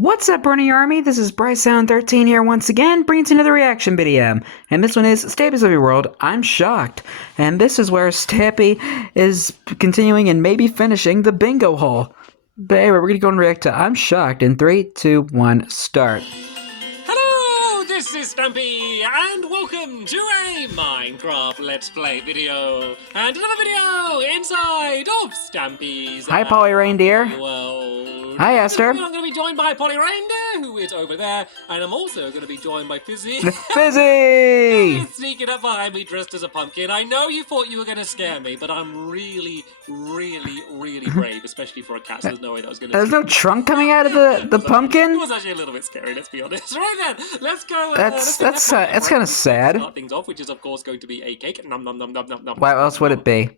What's up, Bernie Army? This is BryceAllen13 here once again, bringing you another reaction video. And this one is Stampy's Every World, I'm Shocked. And this is where Stampy is continuing and maybe finishing the bingo hole. But anyway, we're gonna go and react to I'm Shocked in 3, 2, 1, start. Hello, this is Stampy, and welcome to a Minecraft Let's Play video. And another video inside of Stampy's Hi, Polly Reindeer. world. Hi, Esther. I'm going to be joined by Polly Reindeer, who is over there, and I'm also going to be joined by Fizzy. Fizzy! Sneaking up behind me dressed as a pumpkin. I know you thought you were going to scare me, but I'm really brave, especially for a cat, so there's no way that was going to There's no trunk coming out of the It pumpkin? was actually a little bit scary, let's be honest. Right then, let's go. That's kind of sad. Start things off, which is of course going to be a cake. Nom nom nom nom nom nom. What else would it be?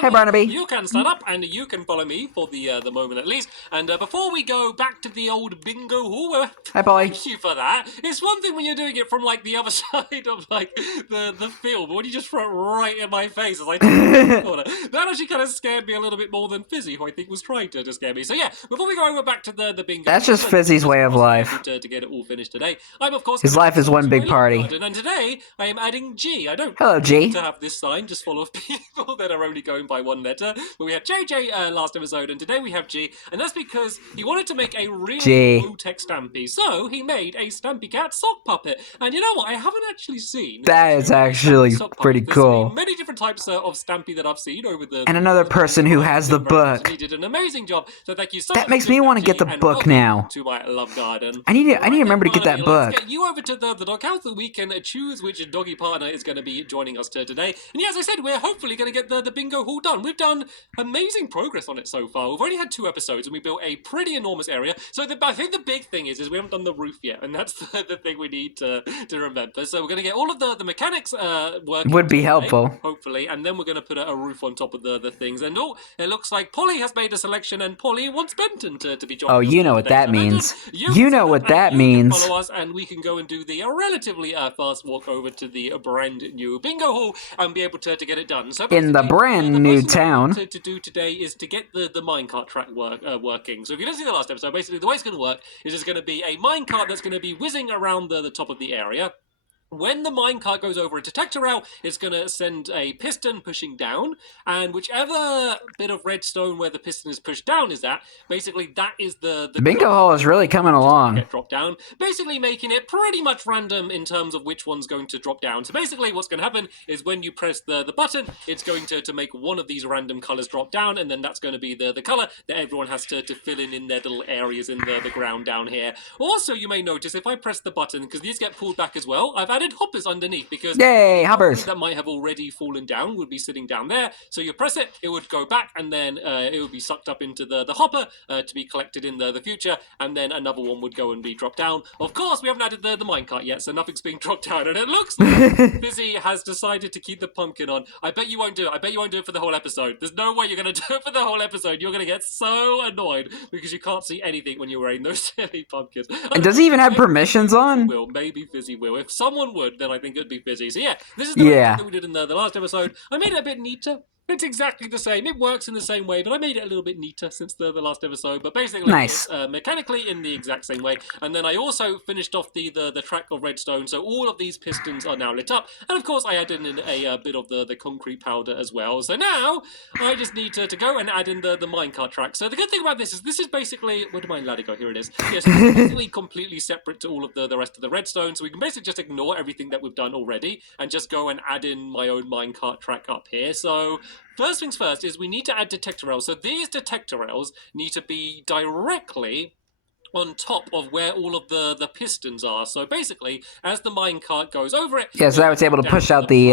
Hey, Barnaby. You can stand up and you can follow me for the moment at least. And before we go back to the old bingo hall, Hi, Polly. thank you for that. It's one thing when you're doing it from like the other side of like the field, but when you just throw it right in my face, it's like that actually kind of scared me a little bit more than Fizzy, who I think was trying to scare me. So yeah, before we go over back to the bingo, That's just Fizzy's way of life. To get it all finished today, I'm of course His life is one big party. and today I am adding G. I don't Hello, G. to have this sign just full of people that are only going by one letter. But we had JJ last episode, and today we have G, and that's because he wanted to make a really low-tech Stampy, so he made a Stampy Cat sock puppet. And you know what? I haven't actually seen that is actually pretty cool. There's many different types of Stampy that I've seen over the. And another person who has the book. He did an amazing job. So thank you so that much. makes me want to get the book now. To my love garden. I need to remember to get that book. Let's get you over to the doghouse so we can choose which doggy partner is going to be joining us today. And yeah, as I said, we're hopefully going to get the bingo hall done. We've done amazing progress on it so far. We've only had 2 episodes and we built a pretty enormous area. So I think the big thing is we haven't done the roof yet, and that's the thing we need to remember. So we're going to get all of the mechanics working. Would be helpful. Hopefully, and then we're going to put a roof on top of the things. And it looks like Polly has made a selection, and Polly wants Benton to be joining us. Oh, you know what that means. You know what that means. Follow us, and we can go and do the relatively fast walk over to the brand new bingo hall and be able to get it done. So in the brand new town. To do today is to get the minecart track working. So if you didn't see the last episode, basically the way it's going to work is there's going to be a minecart that's going to be whizzing around the top of the area. When the minecart goes over a detector rail, it's going to send a piston pushing down, and whichever bit of redstone where the piston is pushed down is at, basically that is the bingo hole is really coming along. Get dropped down, basically making it pretty much random in terms of which one's going to drop down. So basically what's going to happen is when you press the button, it's going to make one of these random colors drop down, and then that's going to be the color that everyone has to fill in their little areas in the ground down here. Also, you may notice if I press the button, because these get pulled back as well, I've added hoppers underneath, because yay, hoppers that might have already fallen down would be sitting down there. So you press it, it would go back, and then it would be sucked up into the hopper to be collected in the future, and then another one would go and be dropped down. Of course, we haven't added the minecart yet, so nothing's being dropped down, and it looks like Fizzy has decided to keep the pumpkin on. I bet you won't do it. I bet you won't do it for the whole episode. There's no way you're going to do it for the whole episode. You're going to get so annoyed because you can't see anything when you're wearing those silly pumpkins. And does he even have permissions on? Maybe Fizzy will. If someone would, then I think it'd be Fizzy. So yeah, this is the way that we did in the last episode. I made it a bit neater. It's exactly the same. It works in the same way, but I made it a little bit neater since the last episode. But basically, nice. It's mechanically in the exact same way. And then I also finished off the track of redstone, so all of these pistons are now lit up. And of course, I added in a bit of the concrete powder as well. So now I just need to go and add in the minecart track. So the good thing about this is basically, where did my ladder go? Here it is. Yes, it's basically completely separate to all of the rest of the redstone. So we can basically just ignore everything that we've done already and just go and add in my own minecart track up here. So first things first is we need to add detector rails. So these detector rails need to be directly on top of where all of the pistons are. So basically, as the minecart goes over it, so that was able to push out the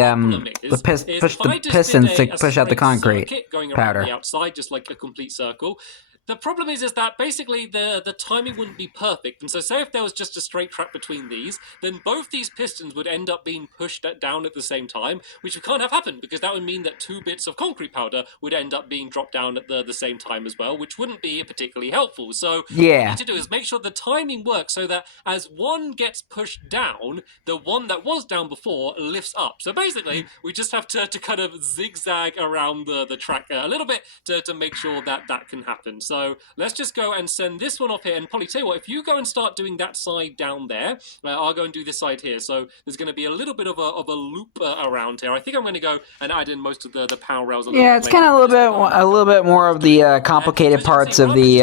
pistons to push out the concrete going powder around the outside, just like a complete circle. The problem is that basically the timing wouldn't be perfect. And so say if there was just a straight track between these, then both these pistons would end up being pushed down at the same time, which we can't have happen, because that would mean that 2 bits of concrete powder would end up being dropped down at the same time as well, which wouldn't be particularly helpful. So what we need to do is make sure the timing works so that as one gets pushed down, the one that was down before lifts up. So basically, we just have to kind of zigzag around the track a little bit to make sure that can happen. So let's just go and send this one off here. And Polly, tell you what, if you go and start doing that side down there, I'll go and do this side here. So there's going to be a little bit of a loop around here. I think I'm going to go and add in most of the power rails. Yeah, it's kind of a little bit more of the complicated parts of the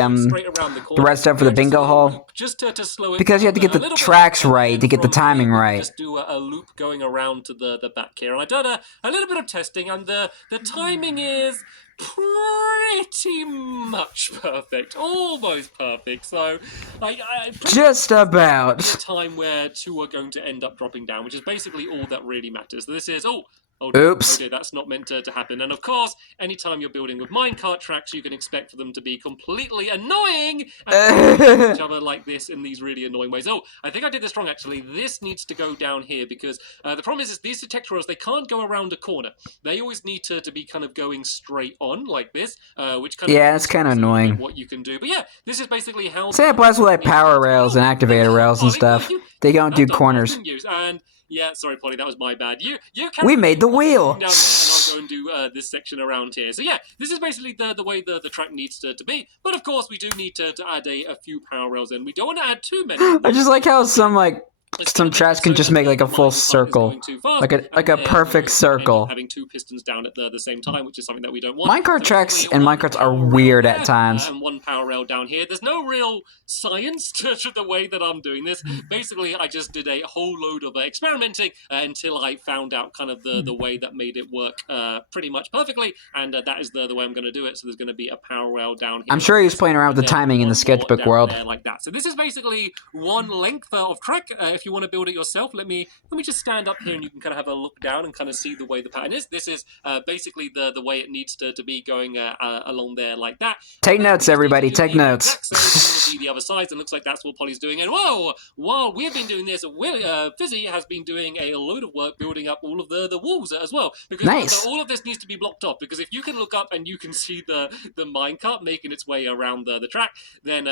redstone for the bingo hole. Just to slow it because you have to get the tracks right to get the timing right. Just do a loop going around to the back here. And I've done a little bit of testing, and the timing is pretty much perfect, almost perfect. So I just about the time where two are going to end up dropping down, which is basically all that really matters. So this is oops. Okay, that's not meant to happen. And of course, anytime you're building with minecart tracks, you can expect for them to be completely annoying and each other like this in these really annoying ways. Oh, I think I did this wrong, actually. This needs to go down here because the problem is these detector rails, they can't go around a corner. They always need to be kind of going straight on like this, which kind of that's kind of annoying. What you can do. But yeah, this is basically how... Say it applies with like power rails and activator rails and stuff. They don't do corners. And yeah, sorry, Polly, that was my bad. We made the wheel. Down there, and I'll go and do this section around here. So yeah, this is basically the way the track needs to be. But of course, we do need to add a few power rails in. We don't want to add too many. I just like how some tracks can just make like a full circle, like a perfect circle. Having two pistons down at the same time, which is something that we don't want. Minecart tracks and minecarts are weird at times. And one power rail down here. There's no real science to the way that I'm doing this. Basically, I just did a whole load of experimenting until I found out kind of the way that made it work pretty much perfectly, and that is the way I'm going to do it. So there's going to be a power rail down here. I'm sure he was playing around with the timing in the sketchbook world. Like that. So this is basically one length of track. If you want to build it yourself, let me just stand up here and you can kind of have a look down and kind of see the way the pattern is. This is basically the way it needs to be going along there like that. Take notes, everybody. Take notes. See the other sides, and looks like that's what Polly's doing. And whoa, while we've been doing this, Fizzy has been doing a load of work building up all of the walls as well. Because nice. All of this needs to be blocked off. Because if you can look up and you can see the minecart making its way around the track, then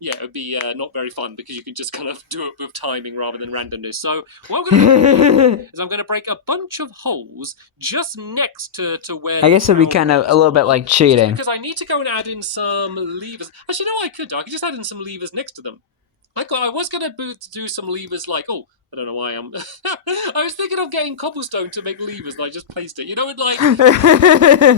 yeah, it would be not very fun because you can just kind of do it with timing rather than randomness. So what I'm going to do is I'm going to break a bunch of holes just next to where... I guess it'd be kind of a little bit like cheating. Because I need to go and add in some levers. Actually, no, I could do. I could just add in some levers next to them. I was going to do some levers like... Oh, I don't know why I'm... I was thinking of getting cobblestone to make levers, and I just placed it. You know, like...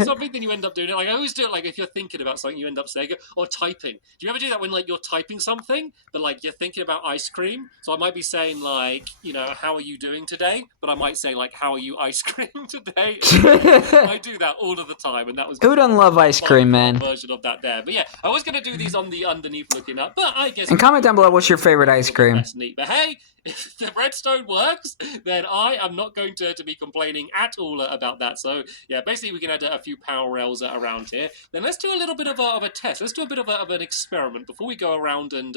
something, then you end up doing it. Like, I always do it, like, if you're thinking about something, you end up saying it. Or typing. Do you ever do that when, like, you're typing something, but, like, you're thinking about ice cream? So I might be saying, like, you know, how are you doing today? But I might say, like, how are you ice cream today? I do that all of the time, and that was... Who doesn't love ice cream, man? ...version of that there. But yeah, I was going to do these on the underneath looking up, but I guess... And comment down below what's your favorite ice cream. That's neat. But hey, if the redstone works, then I am not going to be complaining at all about that. So yeah, basically we can add a few power rails around here. Then let's do a little bit of a test. Let's do a bit of an experiment before we go around and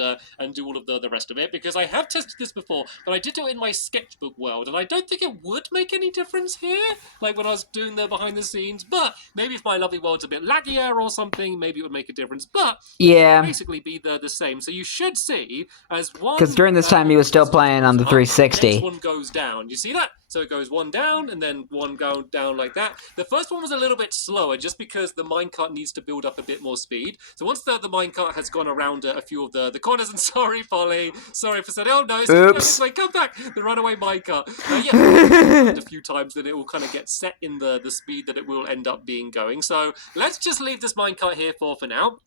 do all of the rest of it, because I have tested this before, but I did do it in my sketchbook world, and I don't think it would make any difference here, like when I was doing the behind the scenes. But maybe if my lovely world's a bit laggier or something, maybe it would make a difference. But yeah, it would basically be the same. So you should see as one, because during this time he was still playing on the 360. Next one goes down. You see that? So it goes one down and then one go down like that. The first one was a little bit slower just because the minecart needs to build up a bit more speed. So once the minecart has gone around a few of the corners, and sorry, Polly, sorry for saying, oh no, it's like, come back, the runaway minecart. Yeah, a few times, then it will kind of get set in the speed that it will end up being going. So let's just leave this minecart here for now.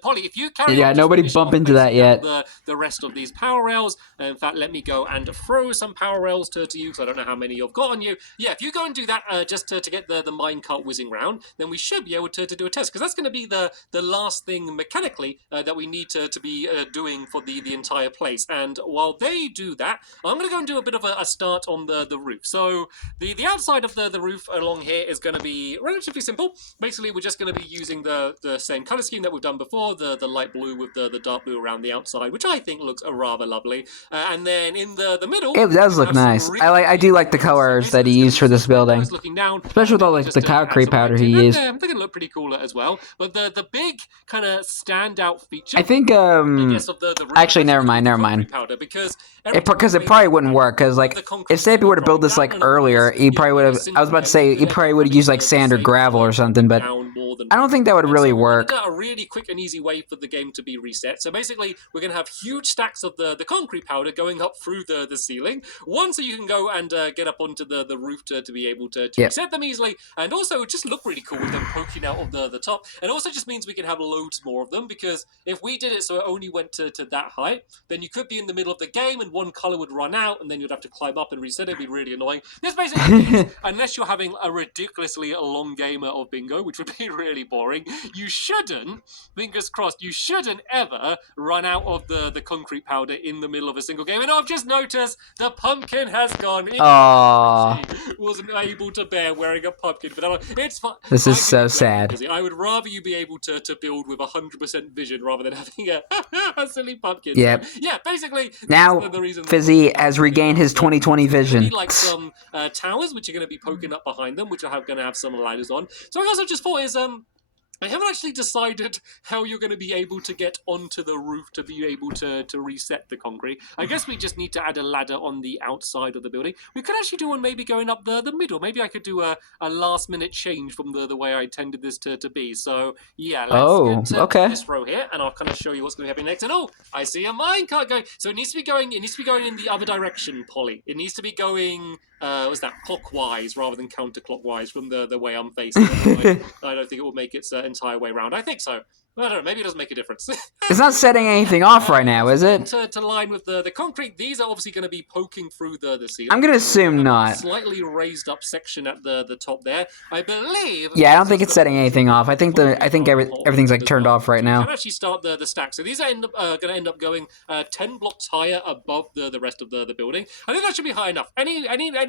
Polly, if you carry on, nobody bump into that yet. The rest of these power rails. In fact, let me go and throw some power rails to you, because I don't know how many you've got on you. Yeah, if you go and do that just to get the minecart whizzing round, then we should be able to do a test, because that's going to be the last thing mechanically that we need to be doing for the entire place. And while they do that, I'm going to go and do a bit of a start on the roof. So the outside of the roof along here is going to be relatively simple. Basically, we're just going to be using the same color scheme that we've done before, the light blue with the dark blue around the outside, which I think looks rather lovely. And then in the middle, it does look nice. I do like the colors that he used for this building, especially with all like the concrete powder he used. I think it looked pretty cool as well. But the big kind of standout feature, I think actually never mind. Powder, because it probably wouldn't work, because like if Stampy were to build this like earlier, he probably would have. I was about to say he probably would have used like sand or gravel or something, but I don't think that would really work. A really quick and easy way for the game to be reset. So basically, we're going to have huge stacks of the concrete powder going up through the ceiling. One, so you can go and get up onto the roof to be able to reset them easily, and also just look really cool with them poking out of the top. And also just means we can have loads more of them, because if we did it so it only went to that height, then you could be in the middle of the game and one color would run out, and then you'd have to climb up and reset it. It'd be really annoying. This basically means, unless you're having a ridiculously long game of bingo, which would be really boring, you shouldn't, fingers crossed, you shouldn't ever run out of the concrete powder in the middle of a single game. And I've just noticed the pumpkin has gone. Aww. Wasn't able to bear wearing a pumpkin, but it's fun. This is so sad. I would rather you be able to build with 100% vision rather than having a silly pumpkin. Yep. So, yeah, basically. Now, Fizzy has regained his 2020 vision. Like some towers, which are going to be poking up behind them, which are going to have some ladders on. So I guess I just thought is I haven't actually decided how you're going to be able to get onto the roof to be able to reset the concrete. I guess we just need to add a ladder on the outside of the building. We could actually do one maybe going up the middle. Maybe I could do a last-minute change from the way I intended this to be. So, yeah, let's get this row here, and I'll kind of show you what's going to happen next. And, I see a minecart going. So it needs to be going in the other direction, Polly. It needs to be going... what's that? Clockwise rather than counterclockwise from the way I'm facing. I don't think it will make its entire way around. I think so. I don't know, maybe it doesn't make a difference. It's not setting anything off right now, is it? To line with the concrete, these are obviously going to be poking through the ceiling. I'm going to assume not. Slightly raised up section at the top there. I believe... Yeah, I don't think it's setting anything off. I think everything's like turned off right now. You can actually start the stack. So these are going to end up going 10 blocks higher above the rest of the building. I think that should be high enough. Any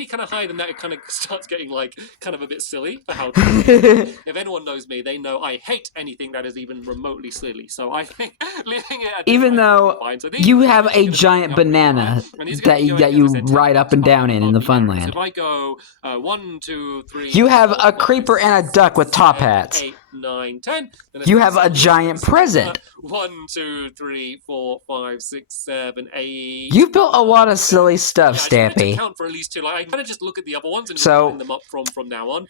kind of higher than that, it kind of starts getting like kind of a bit silly for how... If anyone knows me, they know I hate anything that is even remotely silly. So I think leaving it at even though you have a giant banana that you ride up and down in the Funland. So if I go 1, 2, 3... You have a creeper and a duck with top hats. 8, 9, 10. You have a giant present. 1, 2, 3, 4, 5, 6, 7, 8... You've built a lot of silly stuff, Stampy. I count for at least 2. Like, I kind of just look at the other ones and line them up from now on.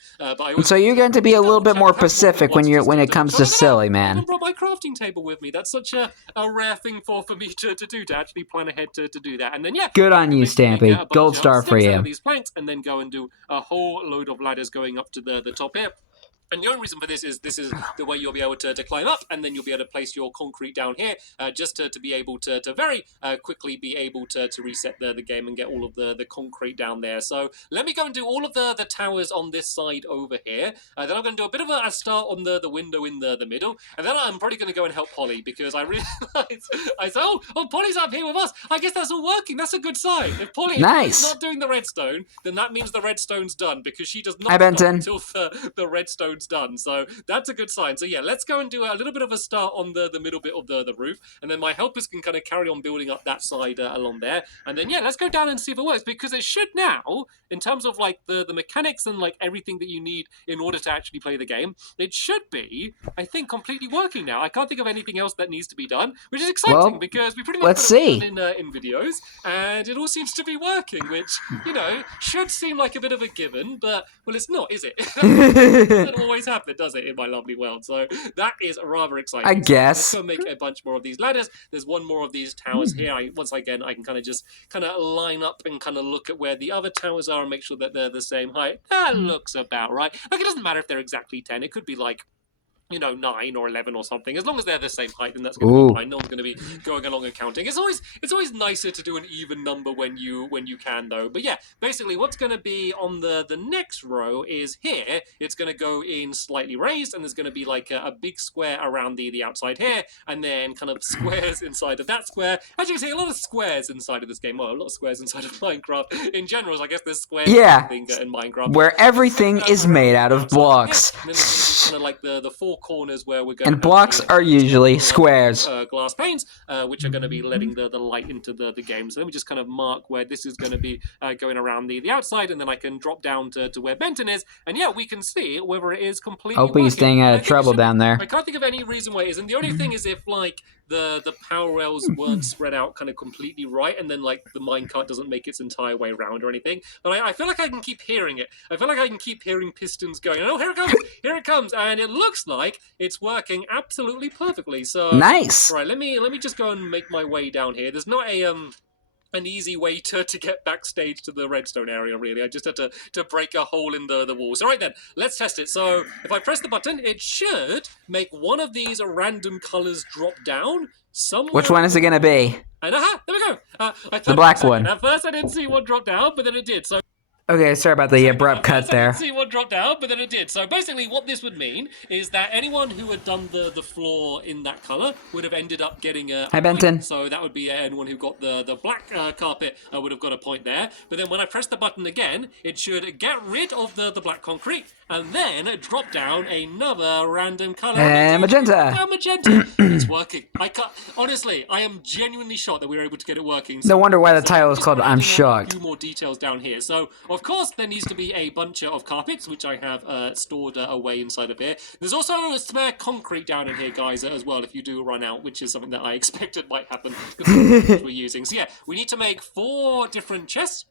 So you're going to be a little bit more specific when it comes to silly, man. I brought my crafting table with me. That's such a rare thing for me to do, to actually plan ahead to do that. And then, yeah. Good on you, Stampy. Gold star for you. These planks, and then go and do a whole load of ladders going up to the top here. And the only reason for this is the way you'll be able to climb up, and then you'll be able to place your concrete down here, just to be able to very quickly be able to reset the game and get all of the concrete down there. So let me go and do all of the towers on this side over here. Then I'm going to do a bit of a start on the window in the middle, and then I'm probably going to go and help Polly, because I realized, I said, oh, Polly's up here with us. I guess that's all working. That's a good sign. If Polly's not doing the redstone, then that means the redstone's done, because she does not stop until the redstone done. So that's a good sign. So yeah, let's go and do a little bit of a start on the middle bit of the roof, and then my helpers can kind of carry on building up that side along there. And then yeah, let's go down and see if it works, because it should now, in terms of like the mechanics and like everything that you need in order to actually play the game, it should be, I think, completely working now. I can't think of anything else that needs to be done, which is exciting, because we pretty much got it done in videos, and it all seems to be working, which, you know, should seem like a bit of a given, but well, it's not, is it? It always happen, does it, in my lovely world? So that is rather exciting. I guess. So let's go make a bunch more of these ladders. There's one more of these towers here. Once again, I can kind of line up and kind of look at where the other towers are and make sure that they're the same height. That looks about right. Like, it doesn't matter if they're exactly 10. It could be like, you know, 9 or 11 or something. As long as they're the same height, then that's going to be fine. No one's going to be going along and counting. It's always nicer to do an even number when you can, though. But yeah, basically what's going to be on the next row is here. It's going to go in slightly raised, and there's going to be like a big square around the outside here, and then kind of squares inside of that square. As you can see, a lot of squares inside of this game. Well, a lot of squares inside of Minecraft. In general, I guess there's squares in Minecraft. Where everything is made out of blocks. And then there's kind of like the four corners where we're going. And blocks are usually squares. Glass panes, which are going to be letting the light into the game. So let me just kind of mark where this is going to be going around the outside, and then I can drop down to where Benton is, and yeah, we can see whether it is completely Hope he's staying out of trouble down there. I can't think of any reason why it isn't. The only thing is if, like, the power rails weren't spread out kind of completely right, and then like the minecart doesn't make its entire way around or anything. But I feel like I can keep hearing it. I feel like I can keep hearing pistons going. Oh, here it comes! Here it comes! And it looks like it's working absolutely perfectly. So Nice. right, let me just go and make my way down here. There's not an easy way to get backstage to the redstone area, really. I just had to break a hole in the wall. So right then, let's test it. So if I press the button, it should make one of these random colors drop down somewhere. Which one is it gonna be? And aha, there we go. The black one. At first I didn't see one drop down, but then it did. So Okay, sorry about the abrupt cut there. I didn't see one drop down, but then it did. So basically what this would mean is that anyone who had done the floor in that colour would have ended up getting a Hi, Benton. point. So that would be anyone who got the black carpet would have got a point there. But then when I press the button again, it should get rid of the black concrete and then drop down another random colour. And magenta. Magenta. It's working. Honestly, I am genuinely shocked that we were able to get it working. No wonder why the title is called I'm Shocked. A few more details down here. So, of course, there needs to be a bunch of carpets, which I have stored away inside of here. There's also a spare concrete down in here, guys, as well, if you do run out, which is something that I expected might happen because we're using. So, yeah, we need to make 4 different chests.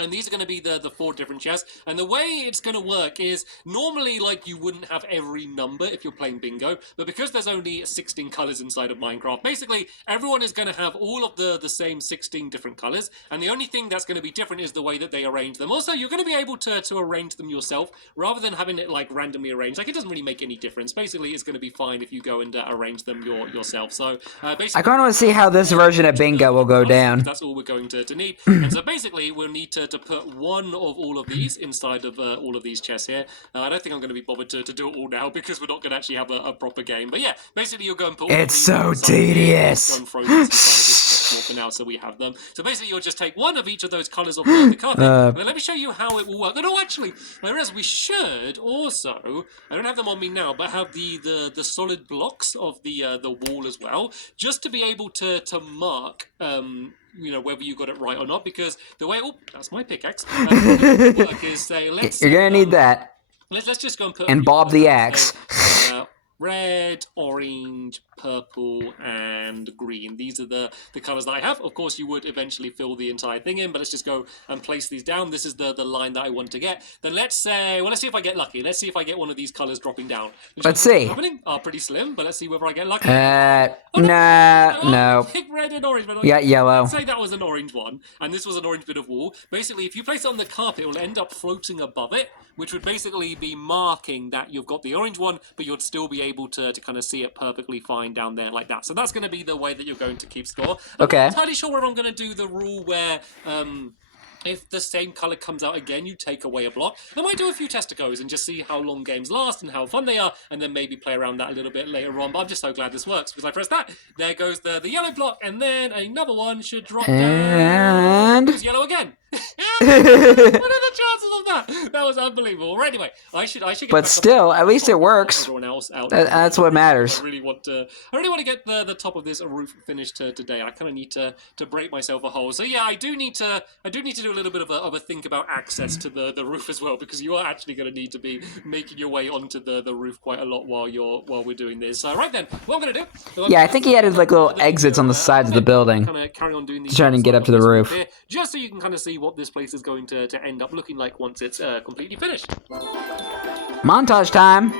And these are going to be the 4 different chests. And the way it's going to work is normally, like, you wouldn't have every number if you're playing bingo. But because there's only 16 colors inside of Minecraft, basically, everyone is going to have all of the same 16 different colors. And the only thing that's going to be different is the way that they arrange them. Also, you're going to be able to arrange them yourself rather than having it, like, randomly arranged. Like, it doesn't really make any difference. Basically, it's going to be fine if you go and arrange them yourself. So, basically, I kind of want to see how this version of bingo will go down. that's all we're going to need. And so, basically, we'll need to put one of all of these inside of all of these chests here. I don't think I'm going to be bothered to do it all now because we're not going to actually have a proper game. But yeah, basically you'll go and put all It's so tedious. go and throw these inside of this floor for now so we have them. So basically you'll just take one of each of those colours of the carpet and then let me show you how it will work. No, actually, whereas we should also, I don't have them on me now, but have the solid blocks of the wall as well, just to be able to mark you know, whether you got it right or not, because the way, oh, that's my pickaxe, work is say, You're gonna need that. Let's just go and put... And Bob the axe. Red, orange, purple, and green. These are the colours that I have. Of course, you would eventually fill the entire thing in, but let's just go and place these down. This is the line that I want to get. Then let's say, well, let's see if I get lucky. Let's see if I get one of these colours dropping down. Let's see. Happening are pretty slim, but let's see whether I get lucky. No. Pick red and orange. Yeah, yellow. Let's say that was an orange one, and this was an orange bit of wall. Basically, if you place it on the carpet, it will end up floating above it, which would basically be marking that you've got the orange one, but you'd still be able to kind of see it perfectly fine down there like that. So that's going to be the way that you're going to keep score. Okay. I'm not entirely sure whether I'm going to do the rule where... if the same colour comes out again, you take away a block. I might do a few testicos and just see how long games last and how fun they are, and then maybe play around that a little bit later on. But I'm just so glad this works, because I press that, there goes the yellow block, and then another one should drop down. And... It's yellow again. What are the chances of that? That was unbelievable. Right, anyway, I should get But back still, up at least it works. everyone else out. That's what matters. I really want to get the top of this roof finished today. I kind of need to break myself a hole. So yeah, I do need to do a little bit of a think about access to the roof as well, because you are actually going to need to be making your way onto the roof quite a lot while we're doing this. Right then, what I'm going to do? Yeah, I think he added like little exits on the sides of the building Kind of carry on doing these to try and get up to the roof. here, just so you can kind of see what this place is going to end up looking like once it's completely finished. Montage time.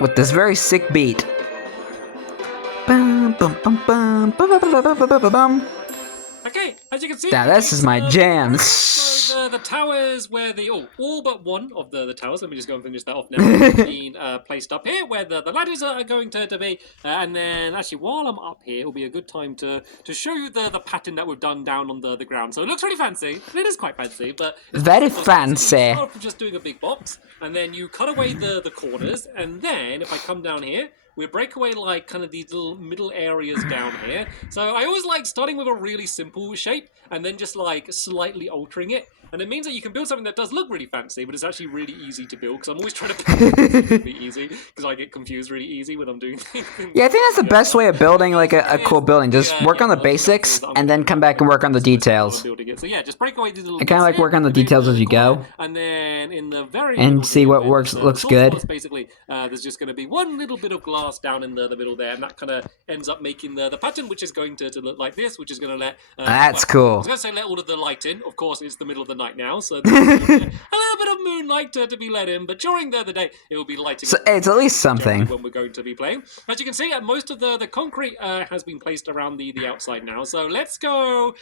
With this very sick beat. Bum, bum, bum, bum, bum, bum, bum, bum, bum, bum, bum. Okay, as you can see... Now, this is my jam. So the towers where all but one of the towers, let me just go and finish that off now, have been placed up here, where the ladders are going to be. And then, actually, while I'm up here, it'll be a good time to show you the pattern that we've done down on the ground. So it looks really fancy. It is quite fancy, but... Very fancy. You start from just doing a big box, and then you cut away the corners, and then, if I come down here, we break away like kind of these little middle areas down here. So I always like starting with a really simple shape and then just like slightly altering it. And it means that you can build something that does look really fancy, but it's actually really easy to build, because I'm always trying to build things really easy, because I get confused really easy when I'm doing things. Yeah, I think that's the best way of building like a cool building. Just work on the basics and then come back and work on the details. So yeah, just break away these little I kind of like work on the details as you go. And then in the very and see what looks good. Basically, there's just going to be one little bit of glass glass down in the middle there, and that kind of ends up making the pattern, which is going to look like this, which is going to let... That's I cool. was going to say let all of the light in. Of course, it's the middle of the night now, so there's a little bit of moonlight to be let in, but during the day, it will be lighting. So it's at least something. When we're going to be playing. As you can see, most of the concrete has been placed around the outside now, so let's go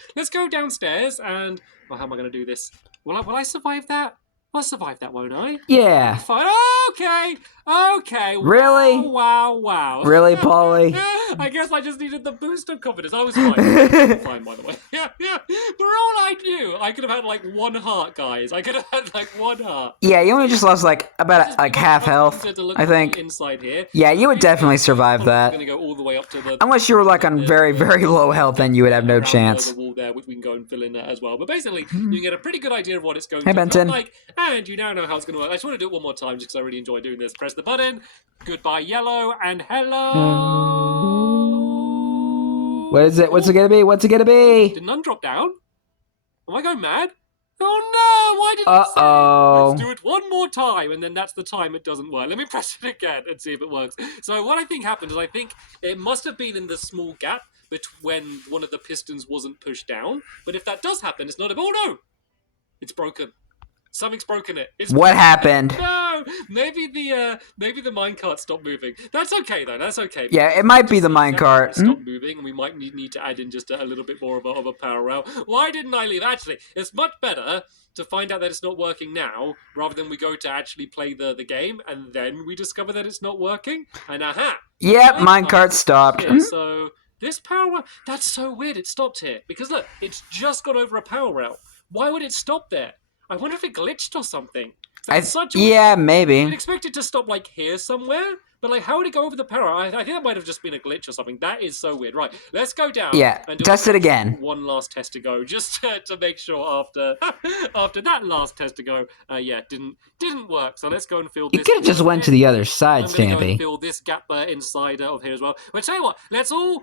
downstairs, and... Well, how am I going to do this? Will I survive that? I'll survive that, won't I? Yeah. Fine. Okay. Really? Wow. Really, Polly? I guess I just needed the boost of confidence. I was fine. Fine, by the way. Yeah. For all I knew, I could have had like 1 heart, guys. I could have had like 1 heart. Yeah, you only just lost like about like half health, I think. Inside here. Yeah, you would definitely survive that. Gonna go all the way up to the, unless you were like on very, very low health, then you would have no chance. The wall there, which we can go and fill in as well. But basically, you can get a pretty good idea of what it's going Hey, to Benton. look like, and you now know how it's going to work. I just want to do it one more time, just because I really enjoy doing this. Press the button. Goodbye, yellow, and hello. What is it? What's it gonna be? What's it gonna be? Did none drop down? Am I going mad? Oh no! Why did it say? Let's do it one more time, and then that's the time it doesn't work. Let me press it again and see if it works. So what I think happened is I think it must have been in the small gap when one of the pistons wasn't pushed down. But if that does happen, it's not a... Oh no! It's broken. Something's broken it. What happened? No! Maybe the minecart stopped moving. That's okay though. That's okay. Yeah, it might be the minecart. Stop moving, and we might need to add in just a little bit more of a power rail. Why didn't I leave? Actually, it's much better to find out that it's not working now, rather than we go to actually play the game, and then we discover that it's not working. And aha! Yep, minecart stopped. Yeah, so this power rail, that's so weird. It stopped here because look, it's just gone over a power rail. Why would it stop there? I wonder if it glitched or something. Yeah, maybe. I'd expect it to stop like here somewhere, but like how would it go over the power? I think that might have just been a glitch or something. That is so weird. Right, let's go down. Yeah, and test it again. One last test to go, just to make sure after that last test to go, didn't work. So let's go and fill this. You could have just went to the other side, Stampy. Stampy. Fill this gap inside of here as well. But tell you what, let's all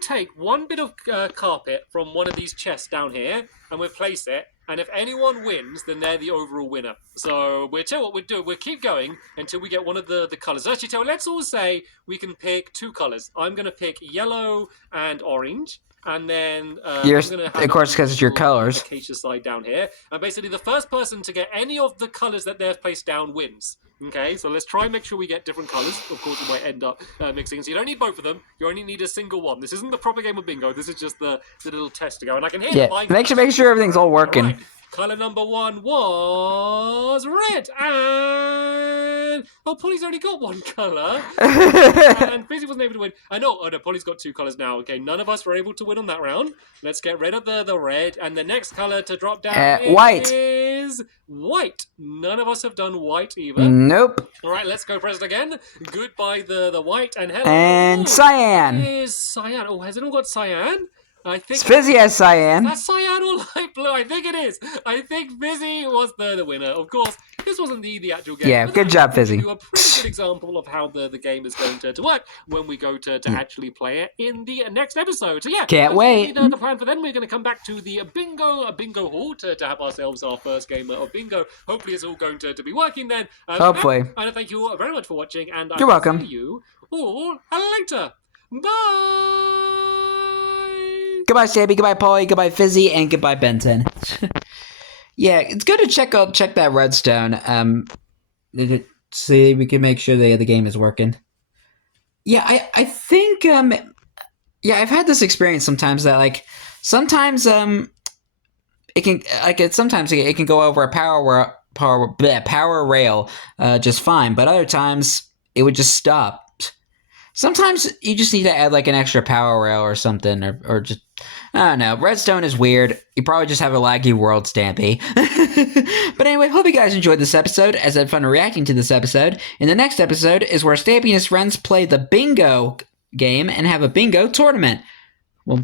take one bit of carpet from one of these chests down here, and we'll place it. And if anyone wins, then they're the overall winner. So we'll tell you what we'll do. We'll keep going until we get one of the colours. Actually, let's all say we can pick 2 colours. I'm going to pick yellow and orange. And then of course, because it's your colours. Acacia side down here. And basically, the first person to get any of the colours that they've placed down wins. Okay, so let's try and make sure we get different colours. Of course, we might end up mixing. So you don't need both of them. You only need a single one. This isn't the proper game of bingo. This is just the little test to go. And I can hear the make sure everything's all working. Right. Colour number 1 was red, and Polly's only got 1 colour, and Fizzy wasn't able to win. Oh no, Polly's got 2 colours now. Okay, none of us were able to win on that round. Let's get rid of the red, and the next colour to drop down is white. None of us have done white either. Nope. All right, let's go. Press it again. Goodbye the white, and hello. And cyan. Is cyan? Oh, has anyone got cyan? I think Fizzy has cyan. That's cyan or light blue? I think it is. I think Fizzy was the winner. Of course, this wasn't the actual game. Yeah, good job, Fizzy. A pretty good example of how the game is going to work when we go to actually play it in the next episode. So yeah, can't wait. The plan for then, we're going to come back to the bingo hall to have ourselves our first game of bingo. Hopefully, it's all going to be working then. Hopefully. And thank you all very much for watching. And you're welcome. See you all later. Bye. Goodbye, Stampy. Goodbye, Polly. Goodbye, Fizzy. And goodbye, Benton. Yeah, it's good to check that redstone. See, we can make sure the game is working. Yeah, I think yeah, I've had this experience sometimes that like sometimes it can go over a power rail just fine, but other times it would just stop. Sometimes you just need to add like an extra power rail or something, or just, I don't know. Redstone is weird. You probably just have a laggy world, Stampy. But anyway, hope you guys enjoyed this episode, as I had fun reacting to this episode. In the next episode is where Stampy and his friends play the bingo game and have a bingo tournament. Well,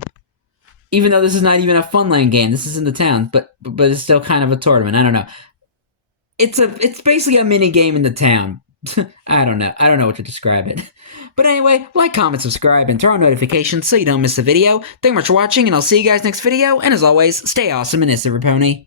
even though this is not even a Funland game, this is in the town, but it's still kind of a tournament. I don't know. It's basically a mini game in the town. I don't know what to describe it. But anyway, like, comment, subscribe, and turn on notifications so you don't miss a video. Thank you much for watching, and I'll see you guys next video. And as always, stay awesome and Pony.